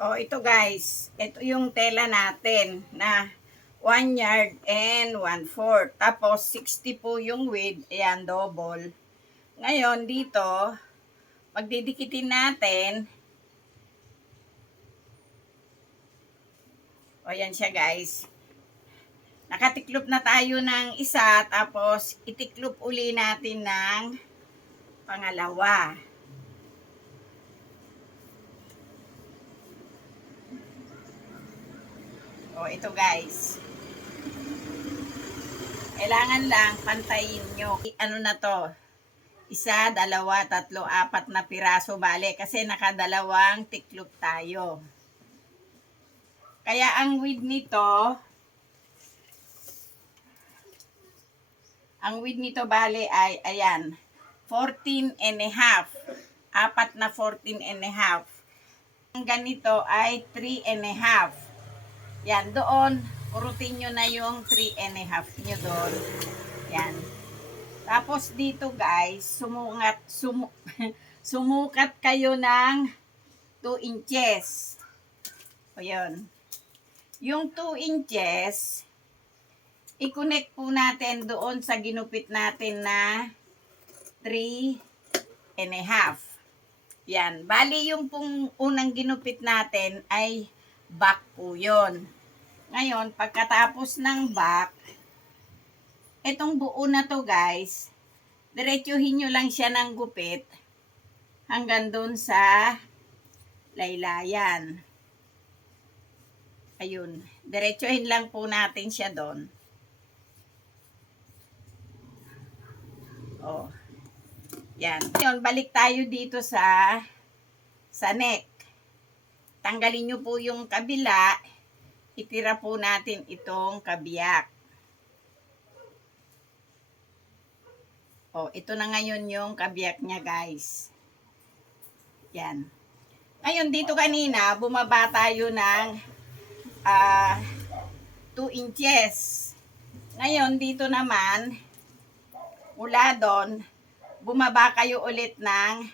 Oh, ito guys, ito yung tela natin na 1 yard and 1/4. Tapos 60 po yung width, ayan, double. Ngayon dito, magdidikitin natin. O yan siya guys. Nakatiklop na tayo ng isa, tapos itiklop uli natin ng pangalawa. O ito guys. Kailangan lang pantayin nyo. Ano na to? Isa, dalawa, tatlo, apat na piraso bale kasi nakadalawang tiklop tayo. Kaya ang width nito bale ay ayan, 14 and a half. Apat na 14 and a half. Ang ganito ay 3 and a half. Yan, doon, kurutin nyo na yung 3 and a half nyo doon. Yan. Tapos dito guys, sumukat kayo ng 2 inches. O yun. Yung 2 inches, i-connect po natin doon sa ginupit natin na 3 and a half. Yan. Bali yung pong unang ginupit natin ay back po yun. Ngayon, pagkatapos ng back, itong buo na to guys, diretsuhin nyo lang siya ng gupit hanggang doon sa laylayan. Ayun, diretsuhin lang po natin siya doon. Oh. Yan. Ngayon, balik tayo dito sa neck. Tanggalin nyo po yung kabila, itira po natin itong kabiyak. Oh, ito na ngayon yung kabiyak niya guys. Yan. Ngayon dito kanina, bumaba tayo ng 2 inches. Ngayon dito naman, mula doon, bumaba kayo ulit ng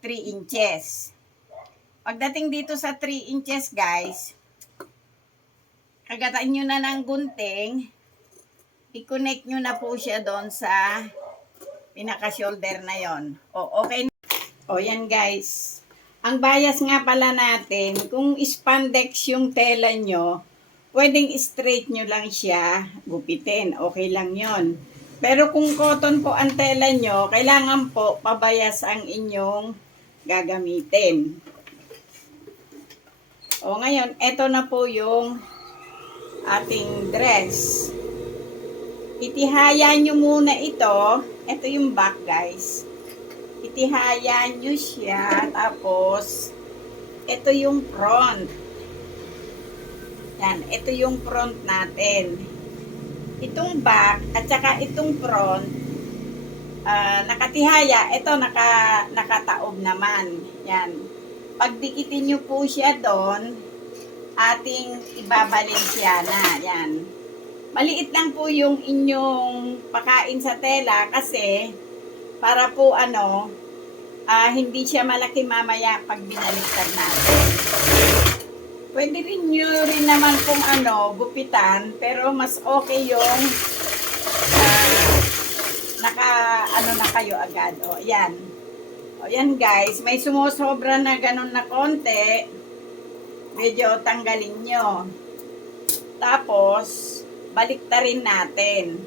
3 inches. Pagdating dito sa 3 inches guys, kagataan nyo na ng gunting, i-connect nyo na po siya doon sa pinaka-shoulder na yon. O, okay na. O, yan guys. Ang bias nga pala natin, kung spandex yung tela nyo, pwedeng straight nyo lang siya gupitin. Okay lang yon. Pero kung cotton po ang tela nyo, kailangan po pabayas ang inyong gagamitin. O ngayon, eto na po yung ating dress. Itihaya nyo muna ito. Ito yung back guys. Itihaya nyo siya. Tapos, ito yung front. Yan, ito yung front natin. Itong back at saka itong front, nakatihaya. Ito nakataob naman. Yan. Pagdikitin nyo po siya doon, ating ibabalensyana. Yan. Maliit lang po yung inyong pakain sa tela kasi para po hindi siya malaki mamaya pag binaliktad natin. Pwede rin nyo rin naman kung gupitan, pero mas okay yung na kayo agad. O, yan. O, yan guys. May sumusobra na ganun na konti. Medyo tanggalin nyo. Tapos, baliktarin natin.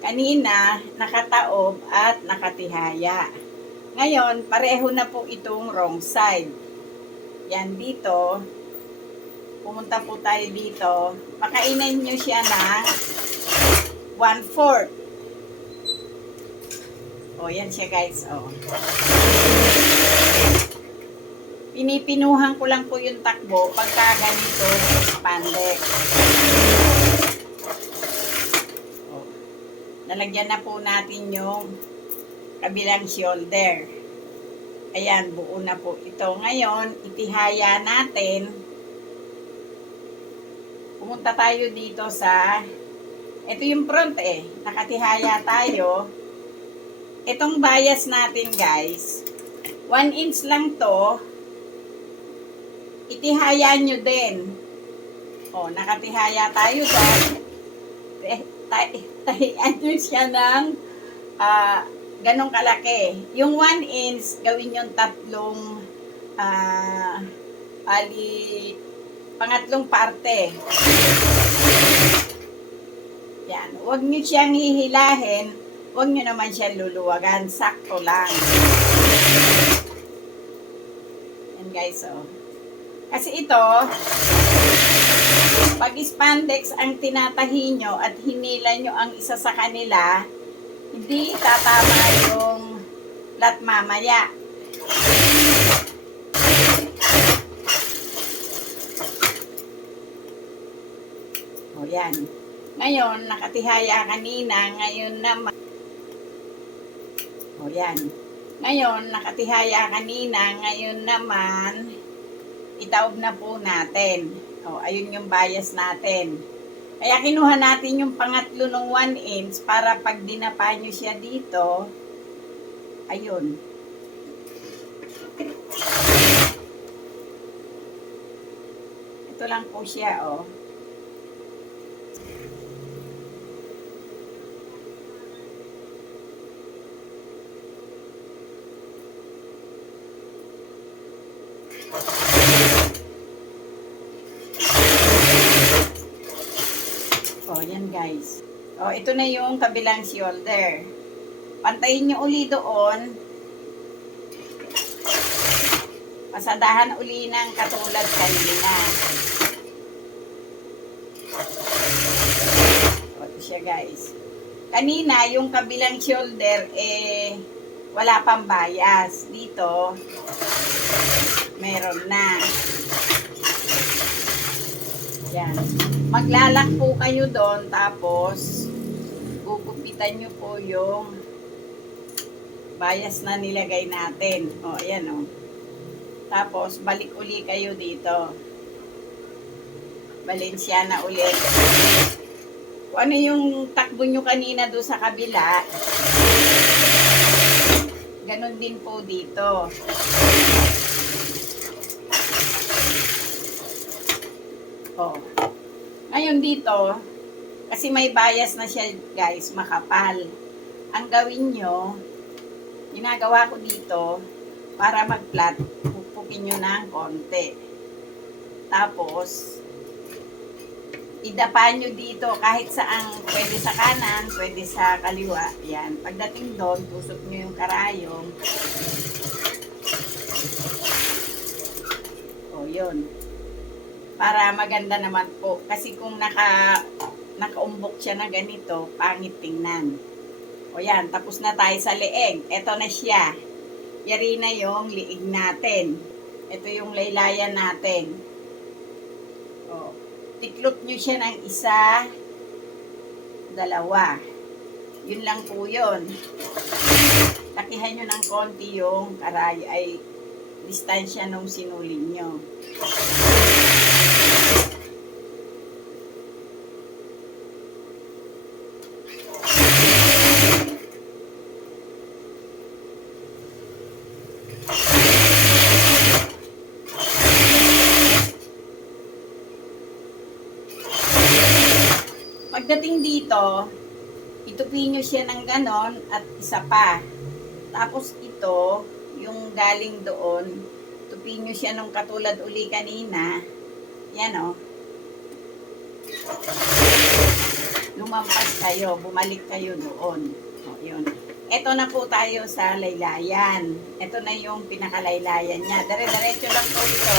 Kanina, nakataob at nakatihaya. Ngayon, pareho na po itong wrong side. Yan dito. Pumunta po tayo dito. Pakainin nyo siya na 1/4. O, yan siya guys. O. Pinipinuhan ko lang po yung takbo pagka ganito spandex. O. Nalagyan na po natin yung kabilang shoulder. Ayan, buo na po ito. Ngayon, itihaya natin. Pumunta tayo dito sa, ito yung front nakatihaya tayo. Itong bias natin guys, 1 inch lang to. itihaya nyo din. O, nakatihaya tayo doon. Tahian nyo siya ng ganong kalaki. Yung 1 inch, gawin yung tatlong pangatlong parte. Yan. Huwag nyo siyang hihilahin. Huwag nyo naman siyang luluwagan. Sakto lang. Yan guys, oh. Kasi ito, pag spandex ang tinatahi nyo at hinila nyo ang isa sa kanila, hindi tatama yung lat mamaya. O yan. Ngayon, nakatihaya kanina, ngayon naman. O yan. Ngayon, nakatihaya kanina, ngayon naman, itaob na po natin. O, ayun yung bias natin. Kaya kinuha natin yung pangatlo ng 1 inch para pag dinapa nyo siya dito, ayun. Ito lang po siya, o. O, yan guys. O, ito na yung kabilang shoulder. Pantayin nyo uli doon. Pasadahan uli ng katulad kanina. O, ito siya guys. Kanina, yung kabilang shoulder, wala pang bias. Dito, meron na. Yan. Maglalak po kayo doon, tapos gugupitan nyo po yung bias na nilagay natin. O, ayan o. Tapos, balik uli kayo dito. Balenciana ulit. Kung ano yung takbo nyo kanina doon sa kabila, ganun din po dito. Oh. Ngayon dito, kasi may bias na siya guys, makapal. Ang gawin nyo, ginagawa ko dito, para mag-flat, pupukin nyo ng konti. Tapos, idapa nyo dito kahit saan, pwede sa kanan, pwede sa kaliwa. Yan. Pagdating doon, tusok nyo yung karayom. O, yun. Para maganda naman po. Kasi kung nakaumbok siya na ganito, pangit tingnan. O yan, tapos na tayo sa leeg. Ito na siya. Yari na yung liig natin. Ito yung laylayan natin. O, tiklop nyo siya ng isa, dalawa. Yun lang po yun. Lakihan nyo ng konti yung karay ay distansya nung sinulin nyo. Pagdating dito, itupin nyo siya ng ganon at isa pa. Tapos ito, yung galing doon, tupin nyo siya nung katulad uli kanina. Yan o. Lumampas kayo, bumalik kayo doon. O, yun. Ito na po tayo sa laylayan. Ito na yung pinakalaylayan niya. Dire-diretso lang po ito.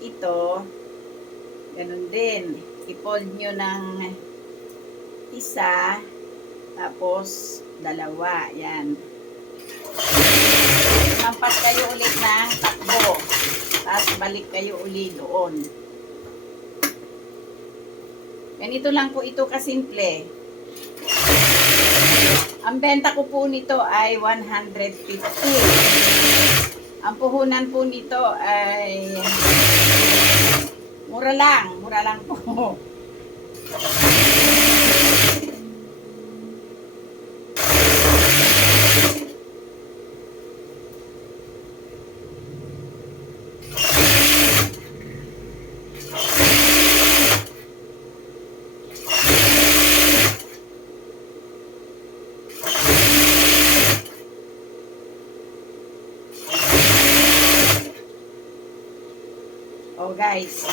Ito, ganun din. I-fold nyo ng isa, tapos dalawa. Yan. Mampas kayo ulit ng takbo. Tapos balik kayo uli doon. Ganito lang po ito kasimple. Ang benta ko po nito ay 150. Ang puhunan po nito ay mura lang po. O guys,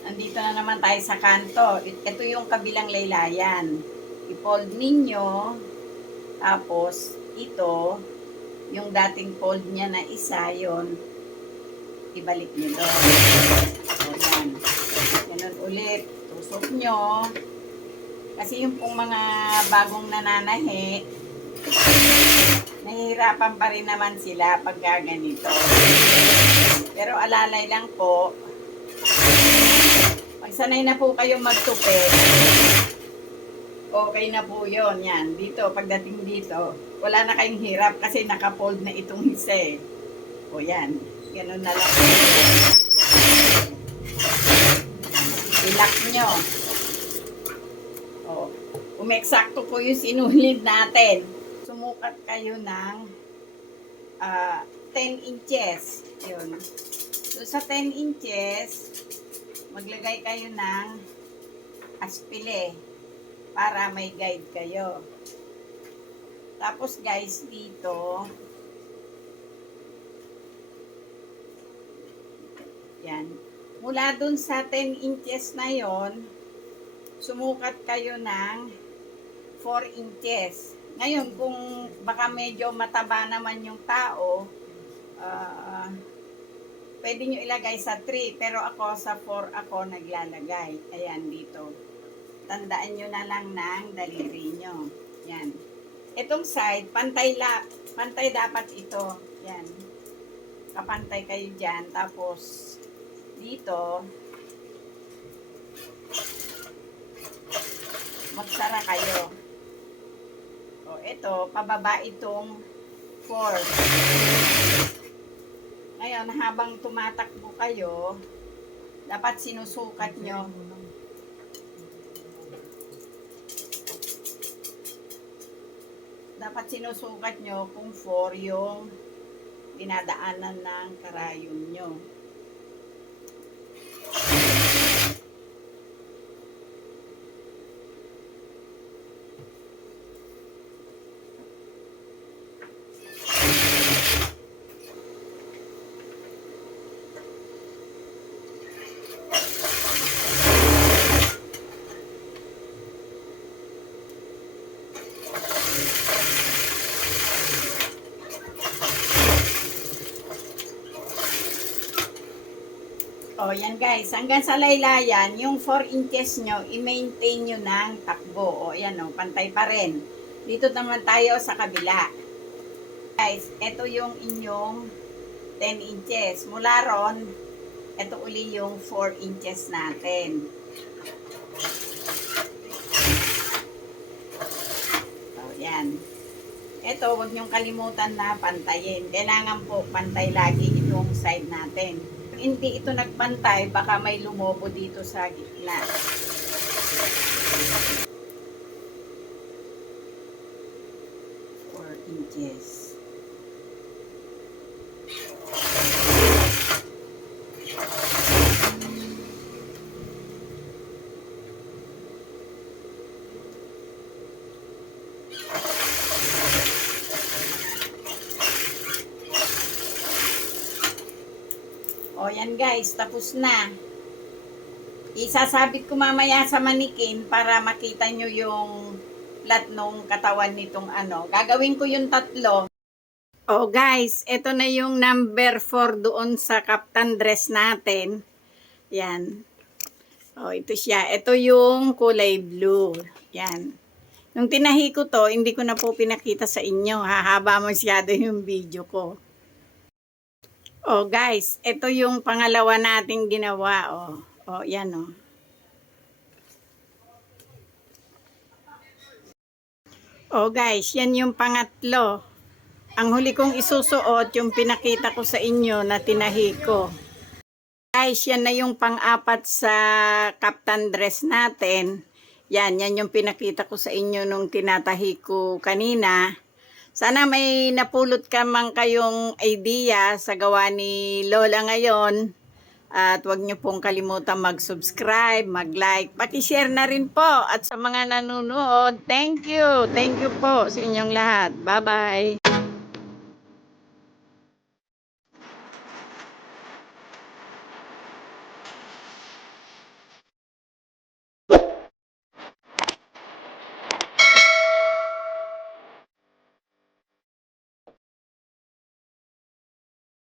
nandito na naman tayo sa kanto. Ito yung kabilang laylayan. I-fold ninyo. Tapos, ito, yung dating fold niya na isa, yon ibalik nyo doon. O yan. Ganun ulit. Tusok nyo. Kasi yung pong mga bagong nananahi, nahihirapan pa rin naman sila pag ganito. Pero alalay lang po, pag sanay na po kayo magtupi, okay na po yun. Yan, dito, pagdating dito, wala na kayong hirap kasi nakafold na itong isa eh. O yan, ganun na lang. I-lock nyo. O, umeksakto po yung sinulid natin. Sumukat kayo ng 10 inches. Yun. So, sa 10 inches, maglagay kayo ng aspile para may guide kayo. Tapos guys, dito, yan. Mula dun sa 10 inches na yon, sumukat kayo ng 4 inches. Ngayon, kung baka medyo mataba naman yung tao, pwede nyo ilagay sa 3, pero ako sa 4 ako naglalagay. Ayan, dito. Tandaan nyo na lang ng daliri nyo. Yan. Itong side, pantay dapat ito. Yan. Kapantay kayo dyan. Tapos, dito, magsara kayo. O, ito, pababa itong 4. Ngayon, habang tumatakbo kayo, dapat sinusukat nyo. Dapat sinusukat nyo kung 4 yung dinadaanan ng karayom nyo. O, yan guys. Hanggang sa laylayan, yung 4 inches nyo, i-maintain nyo ng takbo. O, yan o, pantay pa rin. Dito naman tayo sa kabila. Guys, ito yung inyong 10 inches. Mula ron, ito uli yung 4 inches natin. O, yan. Ito, huwag nyong kalimutan na pantayin. Kailangan po pantay lagi itong side natin. Hindi ito nagpantay, baka may lumobo dito sa gitna. Four inches. O, yan guys, tapos na. Isasabit ko mamaya sa manikin para makita nyo yung flat nung katawan nitong ano. Gagawin ko yung 3. O guys, ito na yung number 4 doon sa kaftan dress natin. Yan. O, ito siya. Ito yung kulay blue. Yan. Nung tinahi ko to, hindi ko na po pinakita sa inyo. Hahaba masyado yung video ko. Oh guys, ito yung pangalawa nating ginawa. Oh, yan oh. Oh guys, yan yung pangatlo. Ang huli kong isusuot, yung pinakita ko sa inyo na tinahi ko. Guys, yan na yung pang-4 sa kaftan dress natin. Yan yung pinakita ko sa inyo nung tinatahi ko kanina. Sana may napulot ka man kayong idea sa gawa ni Lola ngayon. At huwag niyo pong kalimutan mag-subscribe, mag-like, paki-share na rin po. At sa mga nanonood, thank you. Thank you po sa inyong lahat. Bye-bye.